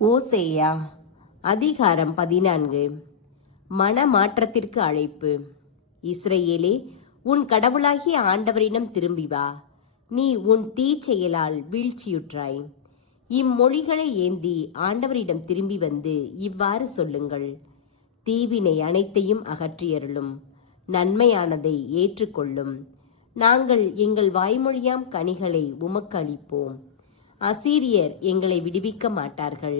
ஓசேயா அதிகாரம் 14. மனமாற்றத்திற்கு அழைப்பு. இஸ்ரவேலே, உன் கடவுளாகிய ஆண்டவரிடம் திரும்பி வா. நீ உன் தீச்செயலால் வீழ்ச்சியுற்றாய். இம்மொழிகளை ஏந்தி ஆண்டவரிடம் திரும்பி வந்து இவ்வாறு சொல்லுங்கள்: தீவினை அனைத்தையும் அகற்றியருளும், நன்மையானதை ஏற்றுக்கொள்ளும். நாங்கள் எங்கள் வாய்மொழியாம் கனிகளை உமக்கு அளிப்போம். அசீரியர் எங்களை விடுவிக்க மாட்டார்கள்.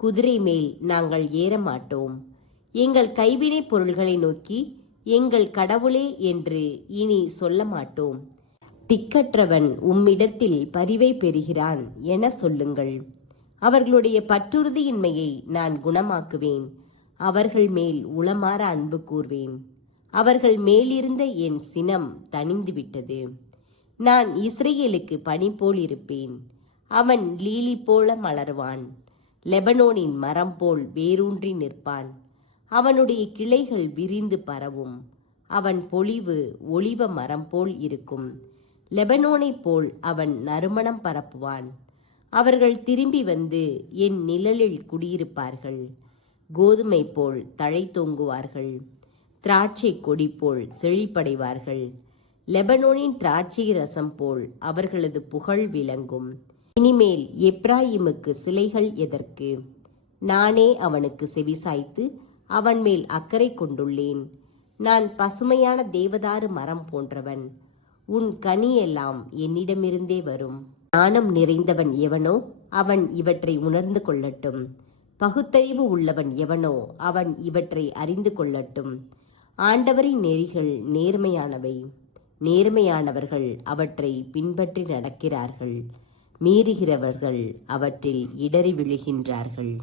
குதிரை மேல் நாங்கள் ஏற மாட்டோம். எங்கள் கைவினை பொருள்களை நோக்கி எங்கள் கடவுளே என்று இனி சொல்ல மாட்டோம். திக்கற்றவன் உம்மிடத்தில் பரிவை பெறுகிறான் என சொல்லுங்கள். அவர்களுடைய பற்றுறுதியின்மையை நான் குணமாக்குவேன். அவர்கள் மேல் உளமாற அன்பு கூர்வேன். அவர்கள் மேலிருந்த என் சினம் தணிந்துவிட்டது. நான் இஸ்ரவேலுக்கு பனி போல் இருப்பேன். அவன் லீலி போல மலர்வான். லெபனோனின் மரம் போல் வேரூன்றி நிற்பான். அவனுடைய கிளைகள் விரிந்து பரவும். அவன் பொலிவு ஒலிவ மரம் போல் இருக்கும். லெபனோனைப் போல் அவன் நறுமணம் பரப்புவான். அவர்கள் திரும்பி வந்து என் நிழலில் குடியிருப்பார்கள். கோதுமை போல் தழை தோங்குவார்கள். திராட்சை கொடி போல் செழிப்படைவார்கள். லெபனோனின் திராட்சை ரசம் போல் அவர்களது புகழ் விளங்கும். இனிமேல் எப்ராயிமுக்கு சிலைகள் எதற்கு? நானே அவனுக்கு செவிசாய்த்து அவன் மேல் அக்கறை கொண்டுள்ளேன். நான் பசுமையான தேவதாரு மரம் போன்றவன். உன் கனியெல்லாம் என்னிடமிருந்தே வரும். ஞானம் நிறைந்தவன் எவனோ அவன் இவற்றை உணர்ந்து கொள்ளட்டும். பகுத்தறிவு உள்ளவன் எவனோ அவன் இவற்றை அறிந்து கொள்ளட்டும். ஆண்டவரின் நெறிகள் நேர்மையானவை. நேர்மையானவர்கள் அவற்றை பின்பற்றி நடக்கிறார்கள். மீறுகிறவர்கள் அவற்றில் இடறி விழுகின்றார்கள்.